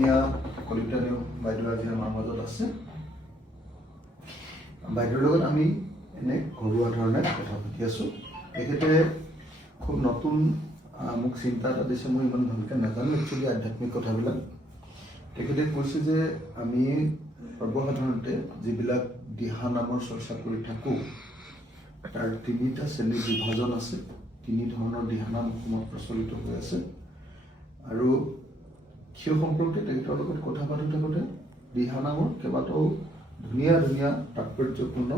মাননীয় কলিতা বাইদেউ আজি আমাৰ মাজত আছে বাইদেউৰ লগত আমি এনে ঘৰুৱা ধৰণে কথা পাতি আছোঁ তেখেতে খুব নতুন মোক চিন্তা এটা দিছে মই ইমান ভালকৈ নাজানো একচুৱেলি আধ্যাত্মিক কথাবিলাক তেখেতে কৈছে যে আমি সৰ্বসাধাৰণতে যিবিলাক দিহা নামৰ চৰ্চা কৰি থাকোঁ তাৰ তিনিটা শ্ৰেণীৰ বিভাজন আছে তিনি ধৰণৰ দিহা নাম অসমত প্ৰচলিত হৈ আছে আৰু সেই সম্পৰ্কে তেখেতৰ লগত কথা পাতি থাকোঁতে দিহা নামৰ কেইবাটাও ধুনীয়া ধুনীয়া তাৎপৰ্যপূৰ্ণ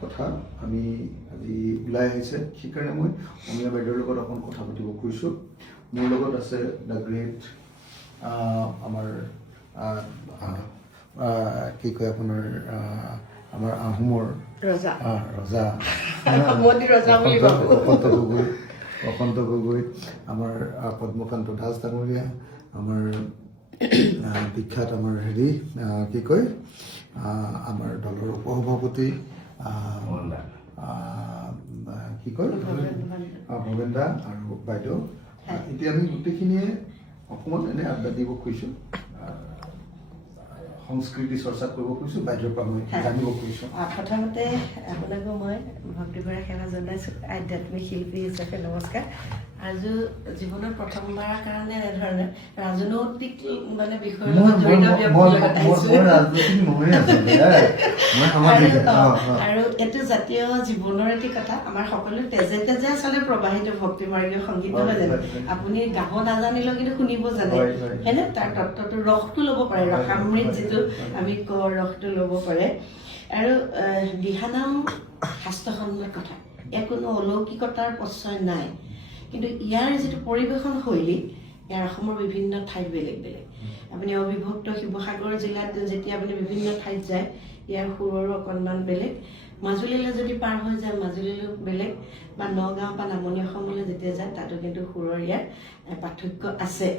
কথা আমি আজি ওলাই আহিছে সেইকাৰণে মই অমীয়া বাইদেউৰ লগত অকণ কথা পাতিব খুজিছোঁ মোৰ লগত আছে দ্য গ্ৰেট আমাৰ কি কয় আপোনাৰ আমাৰ আহোমৰ ৰজা বসন্ত গগৈ আমাৰ পদ্মকান্ত দাস ডাঙৰীয়া আমাৰ বিখ্যাত আমাৰ হেৰি কি কয় আমাৰ দলৰ উপসভাপতি কি কয় ভৱেন দা আৰু বাইদেউ এতিয়া আমি গোটেইখিনিয়ে অসমত এনে আড্ডা দিব খুজিছোঁ সংস্কৃতি চৰ্চা কৰিব খুজিছোঁ বাইদেউৰ পৰা মই জানিব খুজিছোঁ প্ৰথমতে আপোনাকো মই ভক্তিভৰা সেৱা জনাইছোঁ আধ্যাত্মিক শিল্পী হিচাপে নমস্কাৰ আজি জীৱনৰ প্ৰথমবাৰৰ কাৰণে এনেধৰণে ৰাজনৈতিক মানে বিষয়ৰ লগত জড়িত আৰু এইটো জাতীয় জীৱনৰ এটি কথা আমাৰ সকলো তেজে তেজে আচলতে প্ৰবাহিত ভক্তি মাৰ্গীয় সংগীত নহয় জানো আপুনি গাব নাজানিলেও কিন্তু শুনিব জানে হয়নে তাৰ তত্ত্বটো ৰসটো ল'ব পাৰে ৰসামৃত যিটো আমি কওঁ ৰসটো ল'ব পাৰে আৰু দিহানাম শাস্ত্ৰসন্মত কথা ইয়াৰ কোনো অলৌকিকতাৰ প্ৰশ্ৰয় নাই কিন্তু ইয়াৰ যিটো পৰিৱেশন শৈলী ইয়াৰ অসমৰ বিভিন্ন ঠাইত বেলেগ বেলেগ আপুনি অবিভক্ত শিৱসাগৰ জিলাত যেতিয়া আপুনি বিভিন্ন ঠাইত যায় ইয়াৰ সুৰৰো অকণমান বেলেগ মাজুলীলৈ যদি পাৰ হৈ যায় মাজুলীলৈ বেলেগ বা নগাঁও বা নামনি অসমলৈ যেতিয়া যায় তাতো কিন্তু সুৰৰ ইয়াৰ পাৰ্থক্য আছে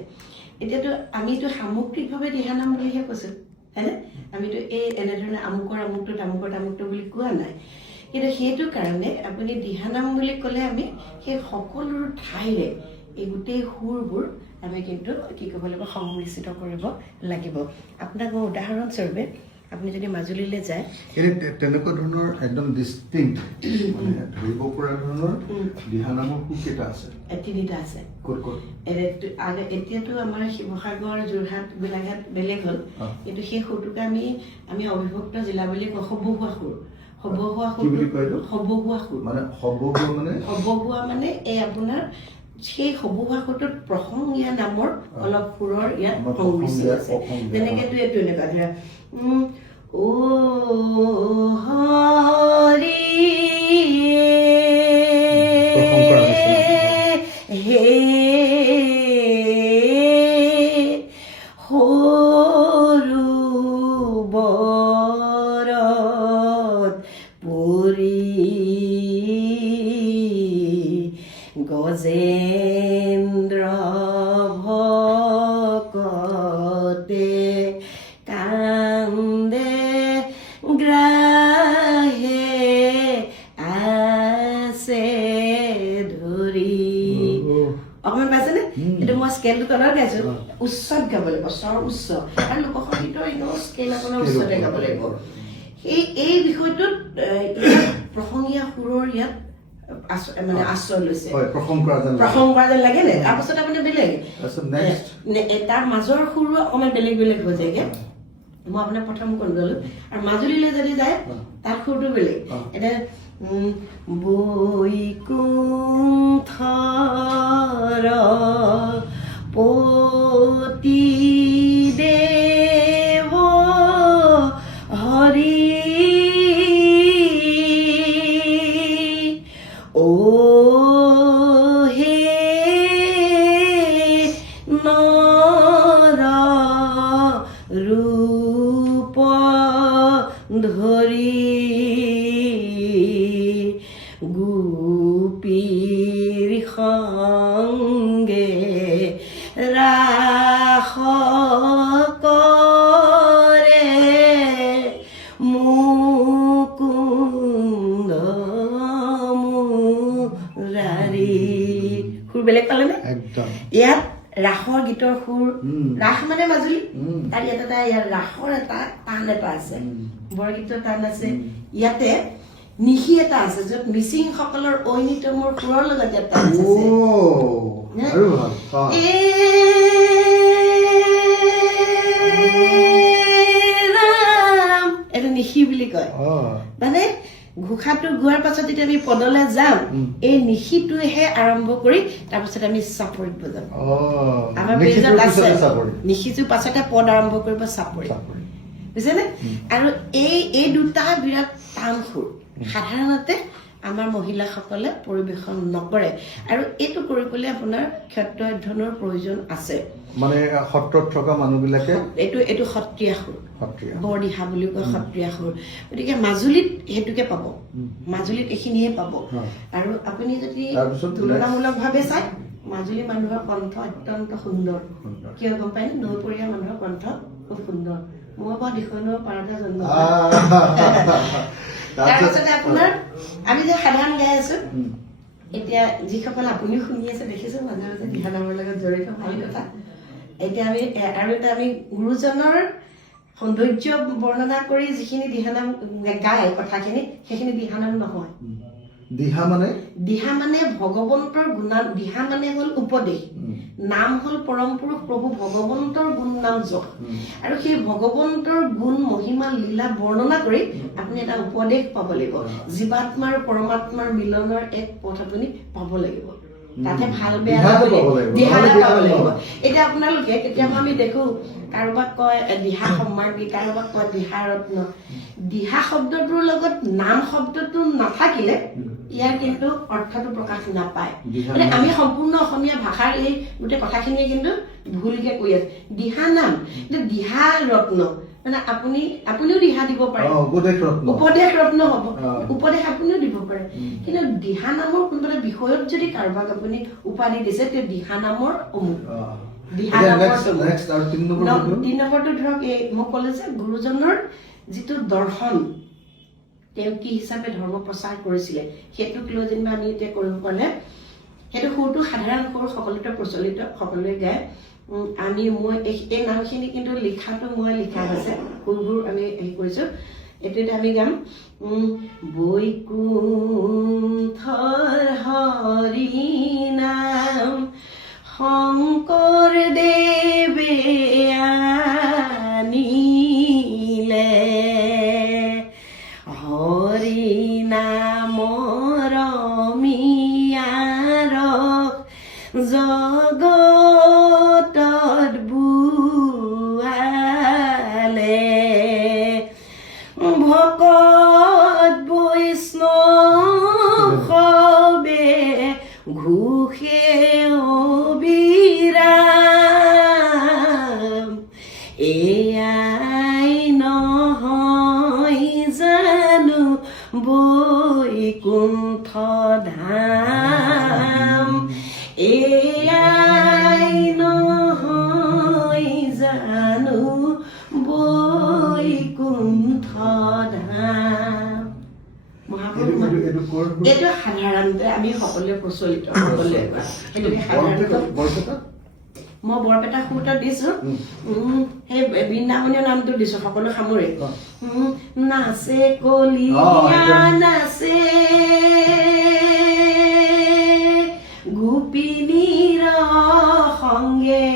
এতিয়াতো আমিতো সামগ্ৰিকভাৱে দিহানাম বুলিহে কৈছোঁ হয়নে আমিতো এই এনেধৰণে আমুকটো তামুকটো বুলি কোৱা নাই কিন্তু সেইটো কাৰণে আপুনি দিহানাম বুলি ক'লে আমি সেই সকলো ঠাইৰে এই গোটেই সুৰবোৰ আমি কিন্তু কি ক'ব লাগিব সংমিশ্ৰিত কৰিব লাগিব আপোনাক মই উদাহৰণস্বৰূপে আপুনি যদি মাজুলীলৈ যায় তেনেকুৱা ধৰণৰ একদম ডিষ্টিংক্ট মানে ধৰিব পৰা ধৰণৰ দিহানামৰ সুৰ কেইটা আছে তিনিটা আছে ক'ত এতিয়াতো আমাৰ শিৱসাগৰ যোৰহাট গোলাঘাট বেলেগ হ'ল কিন্তু সেই সুৰটোকে আমি অবিভক্ত জিলা বুলি কওঁ সবহুৱা সুৰ সবহুৱা মানে এই আপোনাৰ সেই সবহুৱা সুৰটোত প্ৰসংগীয়া নামৰ অলপ সুৰৰ ইয়াত সংমিশ্ৰণ আছে যেনেকে এইটো এনেকুৱা ধৰা ও হৰি হে সৰু বৰত পুৰি গজেন্দ্ৰ ভকতে কান্দে গ্ৰাহে আছে ধৰি অকণমান পাইছেনে এইটো মই স্কেলটো তলত গাইছোঁ উচ্চত গাব লাগিব স্বৰ উচ্চ আৰু লোকসংগীতৰ এনেও স্কেল আপোনাৰ উচ্চতে গাব লাগিব এই বিষয়টোত প্ৰসংগীয়া সুৰৰ ইয়াত মানে আশ্ৰয় লৈছে প্ৰসং কৰা যেন লাগে নে তাৰপাছত আপুনি বেলেগ তাৰ মাজৰ সুৰো অকণমান বেলেগ বেলেগ হৈ যায়গে মই আপোনাক প্ৰথম কৈ গ'লো আৰু মাজুলীলৈ যদি যায় তাৰ সুৰটো বেলেগ এতিয়া বৈকুণ্ঠৰ পতি দেৱ হৰি ও হে নৰ ৰূপ ধৰি গোপীৰ সঙ্গে ৰাস কৰে মুকুন্দ মুৰাৰী সুৰ বেলেগ পালেনে একদম ইয়াত ৰাসৰ গীতৰ সুৰ ৰাস মানে মাজুলী তাৰ ইয়াত ইয়াৰ ৰাসৰ এটা টান এটা আছে বৰগীতৰ টান আছে ইয়াতে নিশি এটা আছে য'ত মিচিং সকলৰ ঐনিতমৰ সুৰৰ লগত এটা আছে এইটো নিশি বুলি কয় মানে ঘোষাটো গোৱাৰ পাছত যেতিয়া আমি পদলৈ যাম এই নিশিটোহে আৰম্ভ কৰি তাৰপিছত আমি চাপৰিত বজাম আমাৰ পেজত আছে নিশিটোৰ পাছতে পদ আৰম্ভ কৰিব চাপৰি বুজিছেনে আৰু এই দুটা বিৰাট টান সুৰ সাধাৰণতে আমাৰ মহিলাসকলে পৰিৱেশন নকৰে আৰু এইটো কৰিবলৈ আপোনাৰ ক্ষেত্ৰ অধ্যয়নৰ প্ৰয়োজন আছে মানে সত্ৰত থকা মানুহবিলাকে এইটো সত্ৰীয়া সুৰ বৰদিহা বুলি কয় সত্ৰীয়া সুৰ গতিকে মাজুলীত সেইটোকে পাব মাজুলীত এইখিনিয়ে পাব আৰু আপুনি যদি তুলনামূলকভাৱে চাই মাজুলী মানুহৰ কণ্ঠ অত্যন্ত সুন্দৰ কিয় গম পায় নৈপৰীয়া মানুহৰ কণ্ঠ খুব সুন্দৰ মই বাৰু দিশনৰ পাৰতে জন্ম তাৰপাছতে আপোনাৰ আমি যে সাধাৰণ গাই আছো এতিয়া যিসকল আপুনিও শুনি আছে দেখিছো মাজে মাজে দিহানামৰ লগত জড়িত ভাল কথা এতিয়া আমি আৰু এটা আমি গুৰুজনৰ সৌন্দৰ্য বৰ্ণনা কৰি যিখিনি দিহানাম গায় কথাখিনি সেইখিনি দিহানাম নহয় দিহা মানে ভগৱন্তৰ গুণান দিহা মানে হ'ল উপদেশ নাম হ'ল পৰম পুৰুষ প্ৰভু ভগৱন্তৰ গুণ নাম জপ আৰু সেই ভগৱন্তৰ গুণ মহিমা লীলা বৰ্ণনা কৰি আপুনি এটা উপদেশ পাব লাগিব জীৱাত্মা আৰু পৰমাত্মাৰ মিলনৰ এক পথ আপুনি পাব লাগিব তাতে ভাল বেয়া দিহাতে পাব লাগিব এতিয়া আপোনালোকে কেতিয়াবা আমি দেখো কাৰোবাক কয় দিহা সম্মাৰ্গী কাৰোবাক কয় দিহা ৰত্ন দিহা শব্দটোৰ লগত নাম শব্দটো নাথাকিলে ইয়াৰ কিন্তু অৰ্থটো প্ৰকাশ নাপায় মানে আমি সম্পূৰ্ণ অসমীয়া ভাষাৰ এই গোটেই কথাখিনিয়ে কিন্তু ভুলকে কৈ আছো দিহা নাম কিন্তু দিহা ৰত্ন মানে আপুনিও দিহা দিব পাৰে উপদেশ ৰত্ন হ'ব উপদেশ আপুনিও দিব পাৰে কিন্তু দিহা নামৰ কোনোবা বিষয়ত যদি কাৰোবাক আপুনি উপাধি দিছে তেওঁ দিহা নামৰ অমুক তিন নম্বৰটো ধৰক এই মই ক'লো যে গুৰুজনৰ যিটো দৰ্শন তেওঁ কি হিচাপে ধৰ্ম প্ৰচাৰ কৰিছিলে সেইটোক লৈ যেনিবা আমি এতিয়া কৰিব পাৰিলে সেইটো সুৰটো সাধাৰণ সুৰ সকলোতে প্ৰচলিত সকলোৱে গায় মই এই নামখিনি কিন্তু লিখাটো মই লিখা আছে সুৰবোৰ আমি হেৰি কৰিছো এইটোতে আমি গাম বৈকুণ্ঠৰ হৰি নাম শংকৰদেৱে আনিলে হৰি নামৰ মিয়াৰক জগতত বুৱালে ভকত বৈষ্ণৱ সবে ঘোষে অবিৰাম এয়াই নহয় জানো বৈকুণ্ঠ ধাম এয়াই নহয় জানো বৈকুণ্ঠ ধাম এইটো সাধাৰণতে আমি সকলোৱে প্ৰচলিত সকলোৱে সেইটোকে সাধাৰণতে মই বৰপেটা সুৰটা দিছো সেই বৃন্দাবনীয় নামটো দিছো সকলো সামৰি নাচে কলিয়া নাচে গোপিনীৰ সংগে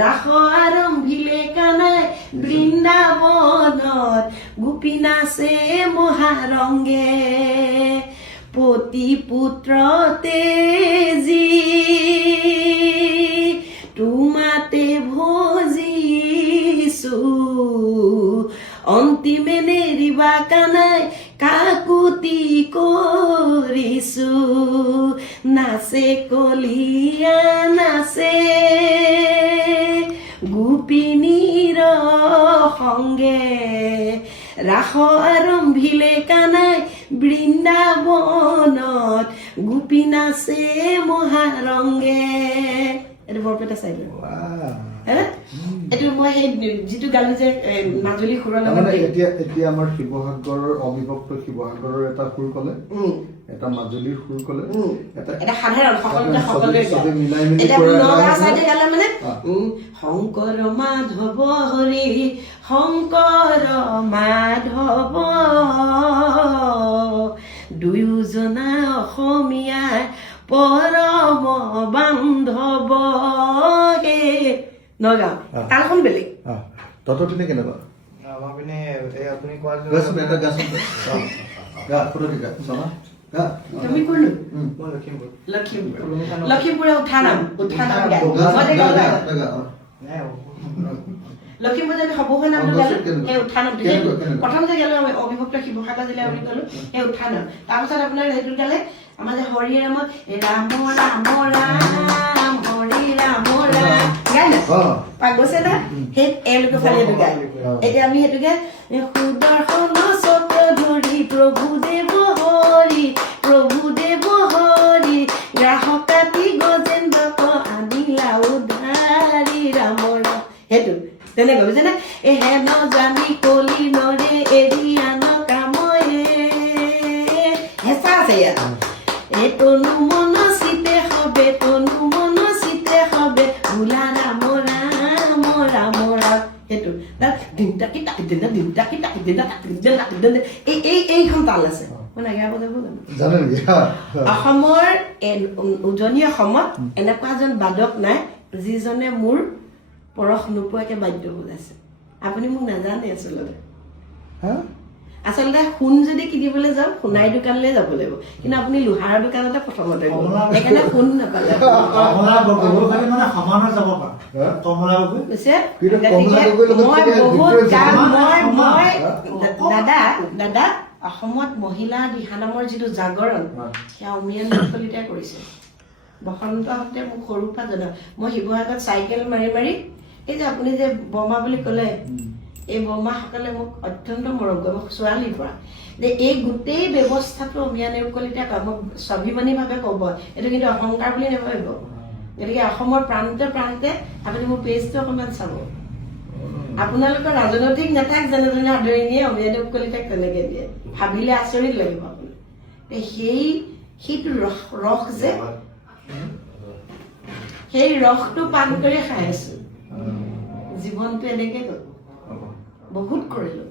ৰাস আৰম্ভিলে কানাই বৃন্দাবনত গোপী নাচে মহাৰংগে পতি পুত্ৰ তেজী তোমাতে ভজিছো অন্তিমে নেৰিবা কানাই কাকুতি কৰিছো নাচে কলিয়া নাচে গোপিনীৰ সংগে ৰাস আৰম্ভিলে কানাই বৃন্দাবনত গোপী নাচে মহাৰংগে এইটো বৰপেটা চাইড এইটো মই সেই যিটো গালো যে মাজুলী সুৰৰ মানে এতিয়া আমাৰ শিৱসাগৰৰ অবিভক্ত শিৱসাগৰৰ এটা সুৰ ক'লে, এটা মাজুলীৰ সুৰ ক'লে, এটা সাধাৰণ সকলোৱে মিলাই মিলি গালে মানে শংকৰ মাধৱ হৰি শংকৰ মাধৱ দুয়োজনা অসমীয়াৰ পৰম বান্ধৱ হে নগাঁও তালখন বেলেগ তহঁতৰ পিনে কেনেকুৱা? আমাৰ পিনে এই আপুনি কোৱা এটা গাচোন গা ফটো দি গা চনা গা তুমি কোনটো মই লখিমপুৰ লখিমপুৰে উঠা নাম লখিমপুৰ যে সবুহ নামটো গালো সেই উঠা নামটো প্ৰথম যে গালো আমি অবিভক্ত শিৱসাগৰ জিলা বুলি ক'লো সেই উঠা নাম তাৰপিছত আপোনাৰ সেইটো গালে আমাৰ যে হৰি ৰাম ৰাম ৰাম ৰাম হৰি ৰাম ৰাম গাই না পাক গৈছে না সেই এওঁলোকে ফালে সেইটো গায় এতিয়া আমি সেইটোকে সুদৰ্শন চক্ৰ ধৰি প্ৰভু দেৱ হৰি গ্ৰাহক কাটি গজেন্দ্ৰক আনিলা উধাৰি ৰামৰ সেইটো তেনেকৈ বুজিছে নে এই হেন জানি কলি নৰে এৰি আন কাময়ে হেঁচা আছে ইয়াত এই তনু মন চিতে হবে ভোলা ৰাম ৰাম ৰাম ৰাম সেইটো এইখন তাল আছে মই নাগা বজাব জানো অসমৰ উজনি অসমত এনেকুৱা এজন বাদক নাই যিজনে মোৰ পৰশ নোপোৱাকে বাদ্য বজাইছে আপুনি মোক নাজানে আচলতে সোণ যদি কিনিবলৈ যাওঁ সোণাৰী দোকানলৈ যাব লাগিব কিন্তু আপুনি লোহাৰৰ দোকানতে প্ৰথমতে সেইকাৰণে সোণ নাপালে দাদা অসমত মহিলা দিহানামৰ যিটো জাগৰণ সেয়া অমিয়ান কলিতাই কৰিছে বসন্ত হতে মোক সৰুৰ পৰা জনা মই শিৱসাগৰত চাইকেল মাৰি মাৰি এই যে আপুনি যে বমা বুলি ক'লে এই বমাসকলে মোক অত্যন্ত মৰম কৰে মোক ছোৱালীৰ পৰা যে এই গোটেই ব্যৱস্থাটো অমিয়ান কলিতাই কয় মোক স্বাভিমানীভাৱে ক'ব এইটো কিন্তু অহংকাৰ বুলি নাভাবিব গতিকে অসমৰ প্ৰান্তে প্ৰান্তে আপুনি মোৰ পেজটো অকণমান চাব আপোনালোকৰ ৰাজনৈতিক নেতাক যেনেধৰণে আদৰি নিয়ে অমিয়ান কলিতাক তেনেকৈ দিয়ে ভাবিলে আচৰিত লাগিব আপুনি সেইটো ৰস যে সেই ৰসটো পান কৰি খাই আছো জীৱনটো এনেকে গ'ল বহুত কৰিলো